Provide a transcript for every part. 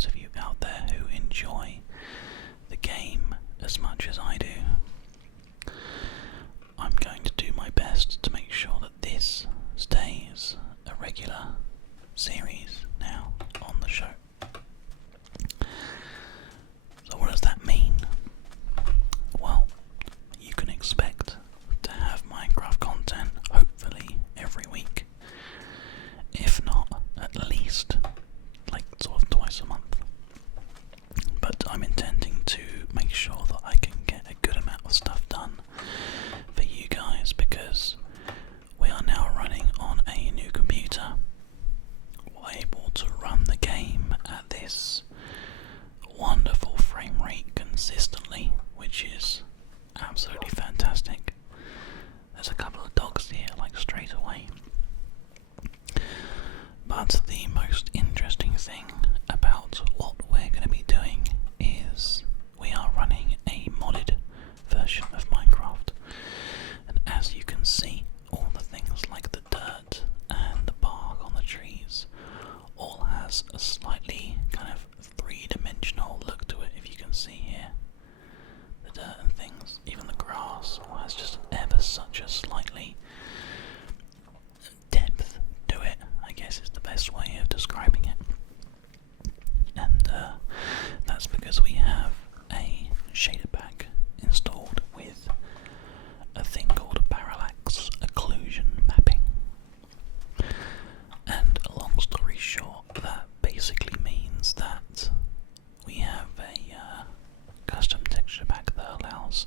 those of you out there who enjoy the game as much as I do. I'm going to do my best to make sure that this stays a regular series now on the show. So what does that mean? Well, you can expect to have Minecraft content hopefully every week, if not at least like sort of twice a month. But I'm intending to make sure that I can get a good amount of stuff done for you guys, because we are now running on a new computer. We're able to run the game at this wonderful frame rate consistently, which is absolutely fantastic. There's a couple of dogs here, like straight away. But the most interesting thing about what we're going to be doing is we are running a modded version of Minecraft. And as you can see, all the things like the dirt and the bark on the trees all has a slightly kind of three-dimensional look to it, if you can see here. The dirt and things, even the grass, all has just ever such a slightly depth to it, I guess is the best way of describing it. And that's because we have a shader pack installed with a thing called parallax occlusion mapping. And long story short, that basically means that we have a custom texture pack that allows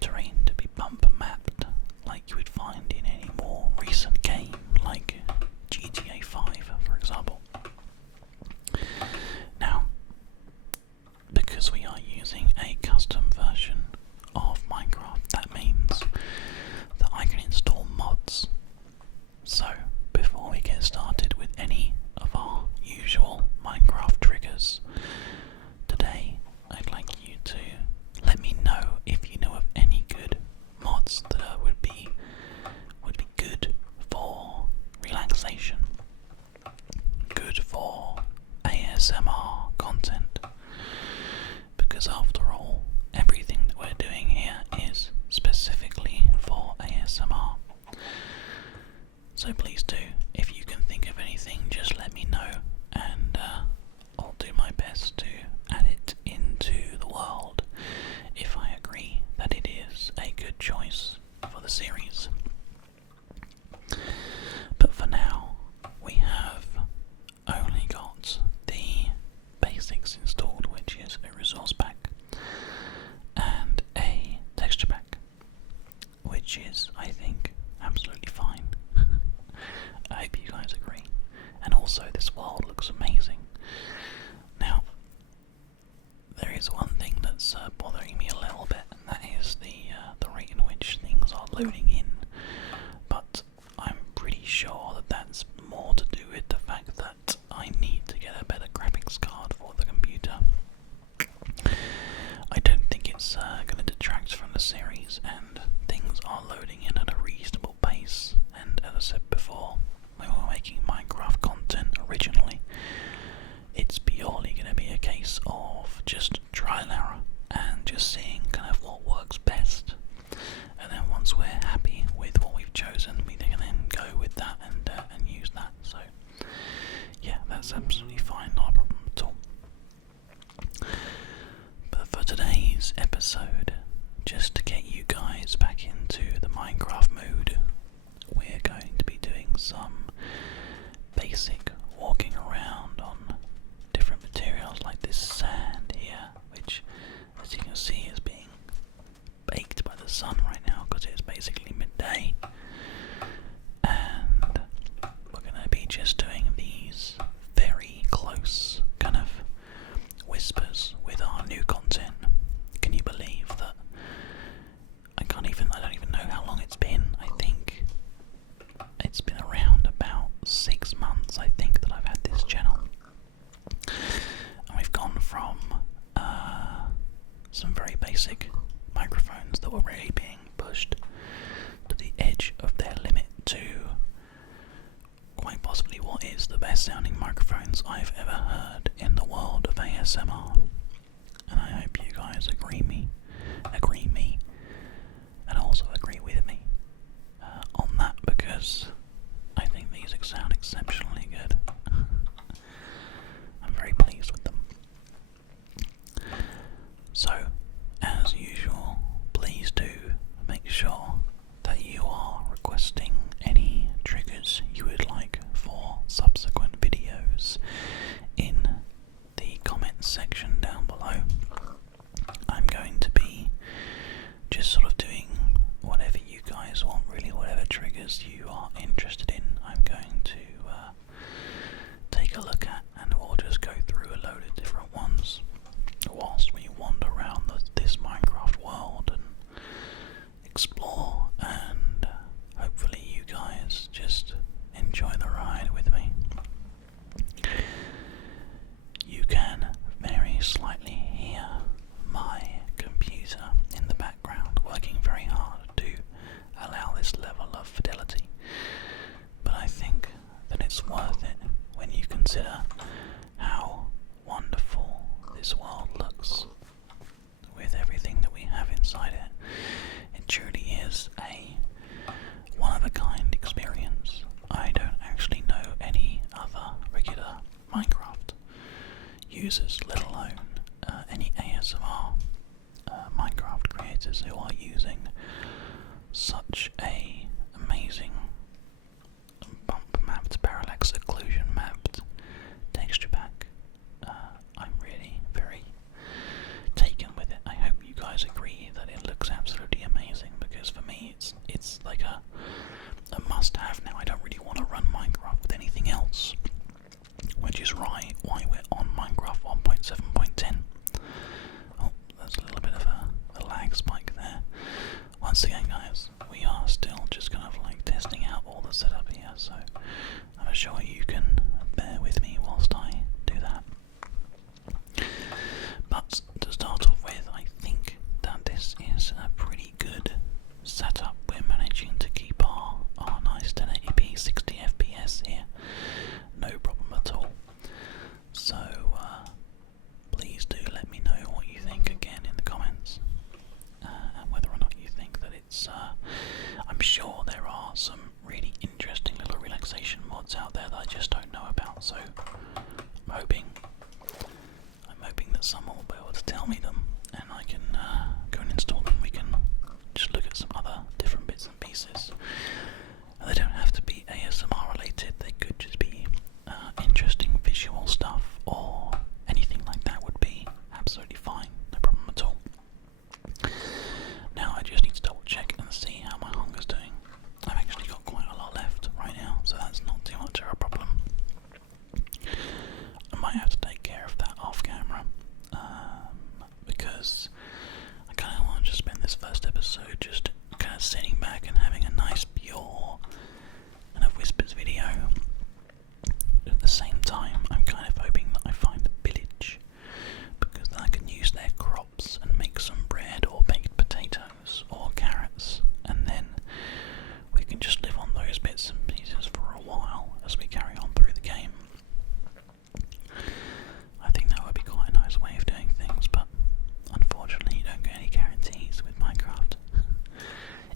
terrain to be bumper mapped like you would find in any more recent game like GTA 5, for example. Now, because we are using a custom version of Minecraft, that means that I can install mods. So, before we get started with any of our usual Minecraft triggers, today I'd like you to let me know if you know of any good mods that would be good for relaxation, good for ASMR content, because after all, everything that we're doing here is specifically for ASMR. So please do, if you can think of anything, just let me know, and I'll do my best to add it into the world if I agree that it is a good choice for the series. But for now, we have only got the basics installed, which is a resource pack and a texture pack, which is, I think, absolutely fine. I hope you guys agree. And also, this world looks amazing. Now, there is one thing that's bothering me a little bit, and that is the rate in which things are loading in. But I'm pretty sure that that's more to do with the fact that I need to get a better graphics card for the computer. I don't think it's going to detract from the series, and things are loading in at a reasonable pace. And as I said before, when we were making Minecraft content originally, it's purely going to be a case of just trial and error and just seeing kind of what works best. And then once we're happy with what we've chosen, we can then go with that and use that. So yeah, that's absolutely fine, not a problem at all. But for today's episode, just to get you guys back into the Minecraft mood, we're going to be doing some basic walking around on different materials like this sand here, which, as you can see, is being baked by the sun right now because it's basically midday. And we're going to be just doing these very close kind of whispers with our new content. Can you believe that? I don't even know how long it's been. I think it's been around about 6 months, I think, that I've had this channel. And we've gone from some very basic microphones that were really being pushed to the edge of their limit to quite possibly what is the best sounding microphones I've ever heard in the world. ASMR, and I hope you guys agree me, and also agree with me on that, because I think these sound exceptionally good. I'm very pleased with them. So, as usual, please do make sure that you are requesting any triggers you would like for subsequent videos in the comments section down below. I'm going to be just sort of doing whatever you guys want, really, whatever triggers you are interested in. I'm going to take a look at, and we'll just go through a load of different ones whilst we wander around this Minecraft world and explore, and hopefully you guys just enjoy the ride with me. You can very slightly hear my computer in the background working very hard to allow this level of fidelity, but I think that it's worth it when you consider how wonderful this world looks with everything that we have inside it. It truly is a one-of-a-kind experience. I don't actually know any other regular Minecraft users, let alone any ASMR Minecraft creators who are using such a amazing bump mapped, parallax occlusion mapped texture pack. I'm really very taken with it. I hope you guys agree that it looks absolutely amazing, because for me it's like a must-have now. I don't really want to run Minecraft with anything else, which is why we're on Minecraft 1.7.10. Oh, that's a little bit of a lag spike there. Once again, guys, we are still just kind of like testing out all the setup here, so I'm sure you can bear with me whilst I do that. But to start off with, I think that this is a pretty good setup. We're managing to keep our nice 1080p 60 FPS here, no problem at all. So please do let me know what you think again in the comments, and whether or not you think that it's I'm sure there are some really interesting little relaxation mods out there that I just don't know about, so I'm hoping that someone will be able to tell me them, and I can go and install them. We can just look at some other different bits and pieces. And they don't have to be ASMR related, they could just be interesting visual stuff, or anything like that would be absolutely fine, no problem at all. Now I just need to double check and see how my hunger's doing. I've actually got quite a lot left right now, so that's not too much of a problem. I might have to take care of that off camera, because I kind of want to just spend this first episode just kind of sitting back and having a nice pure kind of whispers video. At the same time, I'm kind of hoping that I find a village, because then I can use their crops and make some bread or baked potatoes or carrots, and then we can just live on those bits and pieces for a while as we carry on through the game. I think that would be quite a nice way of doing things, but unfortunately you don't get any guarantees with Minecraft.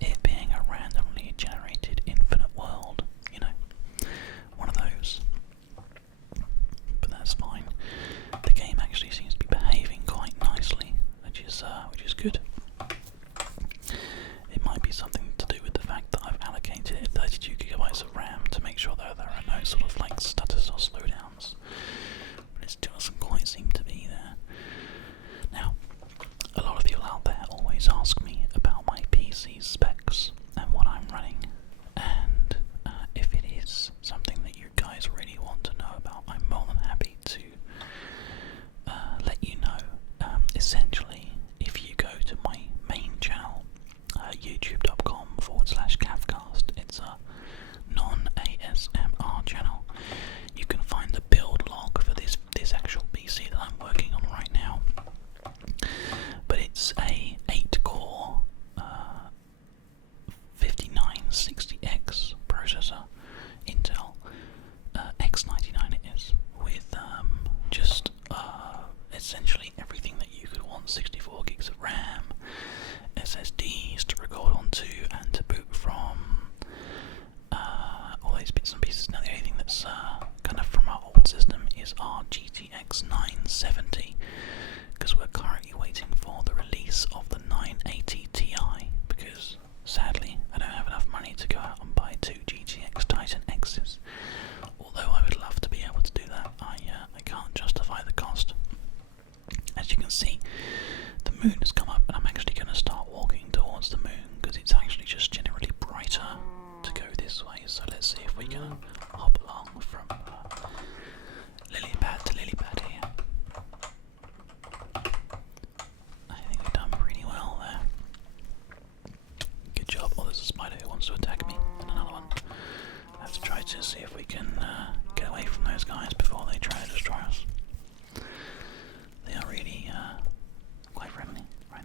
It being a randomly generated infinite world, you know, one of those. But that's fine. The game actually seems to be behaving quite nicely, which is good. It might be something to do with the fact that I've allocated it 32 gigabytes of RAM to make sure that there are no sort of like stutters or slowdowns, but it still doesn't quite seem to be there. Now, a lot of you out there always ask me about my PC specs and what I'm running, and if it is something that you guys really want to know about, I'm more than happy to let you know. Essentially, if you go to my essentially everything that you could want. 64 gigs of RAM, SSDs to record onto and to boot from, all these bits and pieces. Now the only thing that's kind of from our old system is our GTX 970, because we're currently waiting for the release of the 980 Ti, because sadly I don't have enough money to go out and buy 2 GTX Titan X's. Although I would love to be able to do that, I can't justify the cost. As you can see, the moon has come up, and I'm actually going to start walking towards the moon because it's actually just generally brighter to go this way. So let's see if we can hop along from lily pad to lily pad here. I think we've done pretty well there. Good job. Oh, there's a spider who wants to attack me, and another one. Let's try to see if we can get away from those guys before they try to destroy us. They are really quite friendly right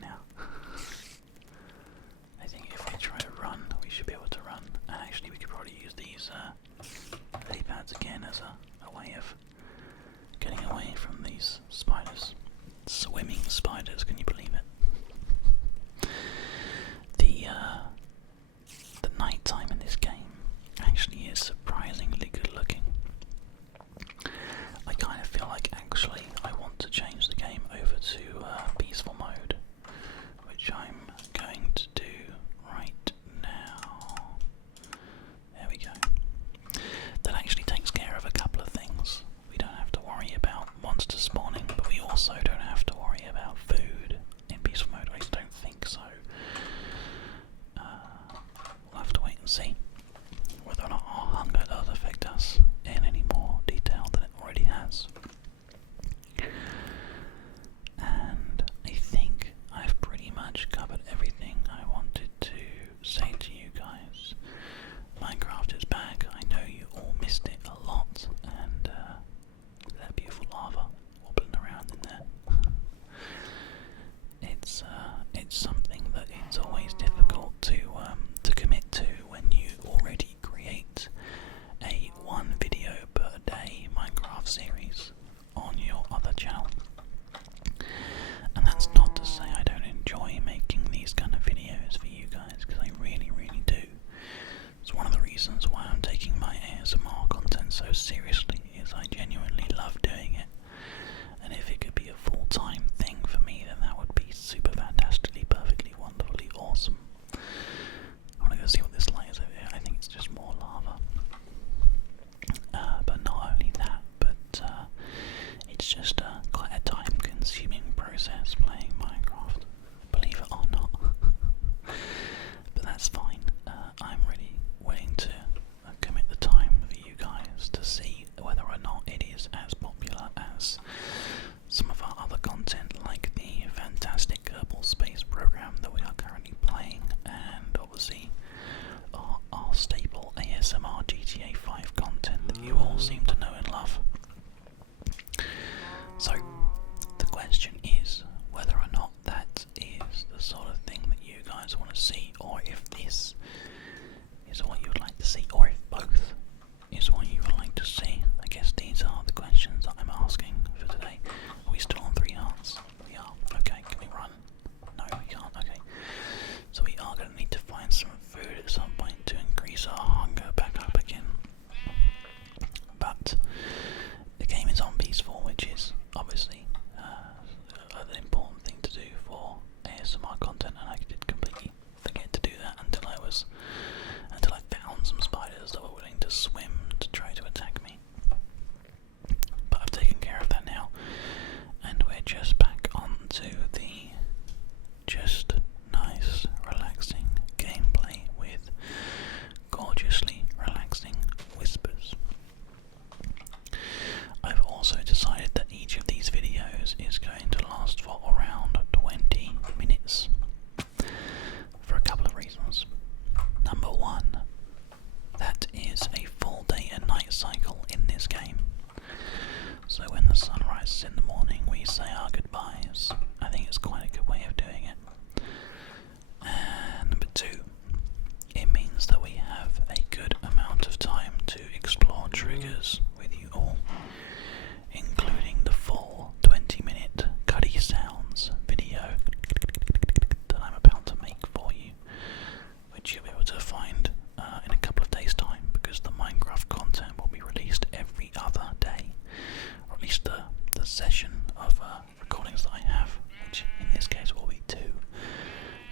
recordings that I have, which in this case will be 2,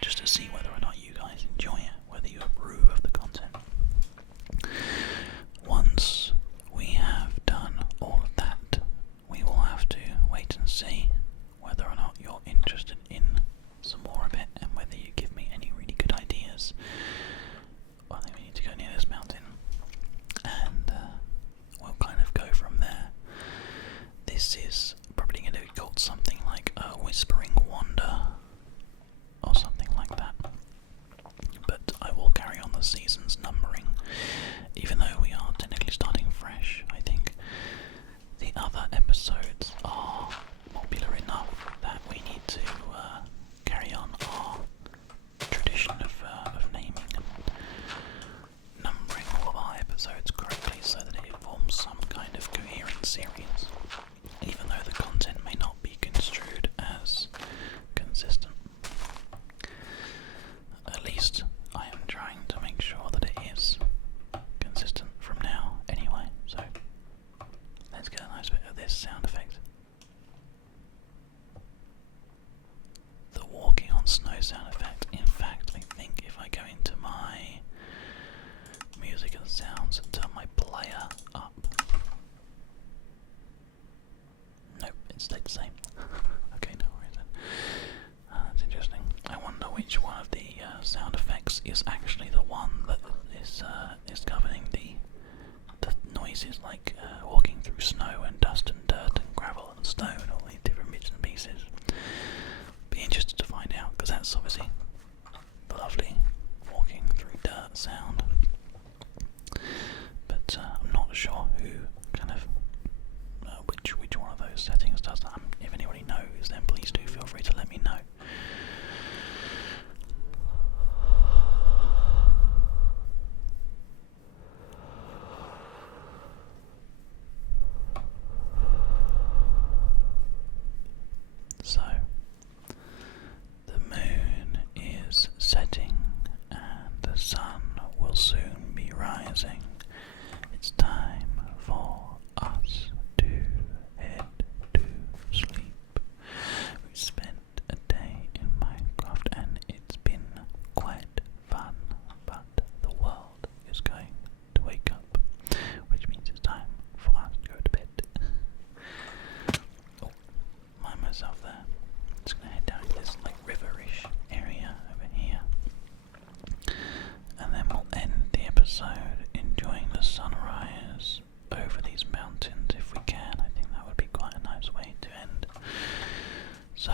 just to see whether or not you guys enjoy it, whether you approve of the content. Once we have done all of that, we will have to wait and see whether or not you're interested in some more of it, and whether you give me any really good ideas. I think we need to go near this mountain, and we'll kind of go from there. This is probably going to be called something like a Whispering Wander, or something like that. But I will carry on the season's numbering, even though we are technically starting fresh. I think the other episodes are popular enough that we need to carry on our tradition of naming and numbering all of our episodes correctly, so that it forms some kind of coherent series, even though the content may not be construed as consistent. At least I am trying to make sure that it is consistent from now anyway, so let's get a nice bit of this sound effect. The walking on snow sound effect. In fact, I think if I go into my music and sounds and turn my player up. Nope, it stayed the same. Okay, no worries then. That's interesting. I wonder which one of the sound effects is actually the one that is governing the noises, like walking through snow and dust and dirt and gravel and stone, all these different bits and pieces. Be interested to find out, because that's obviously the lovely walking through dirt sound. But I'm not sure who kind of which one of those settings does that. If anybody knows, then please do feel free to let me know. So, the moon is setting and the sun will soon be rising. It's time for us to head to sleep. We spent a day in Minecraft and it's been quite fun, but the world is going to wake up, which means it's time for us to go to bed. Oh, mind myself there. I'm just gonna head down to this like riverish area over here, and then we'll end the episode enjoying the sunrise over these mountains if we can. I think that would be quite a nice way to end. So,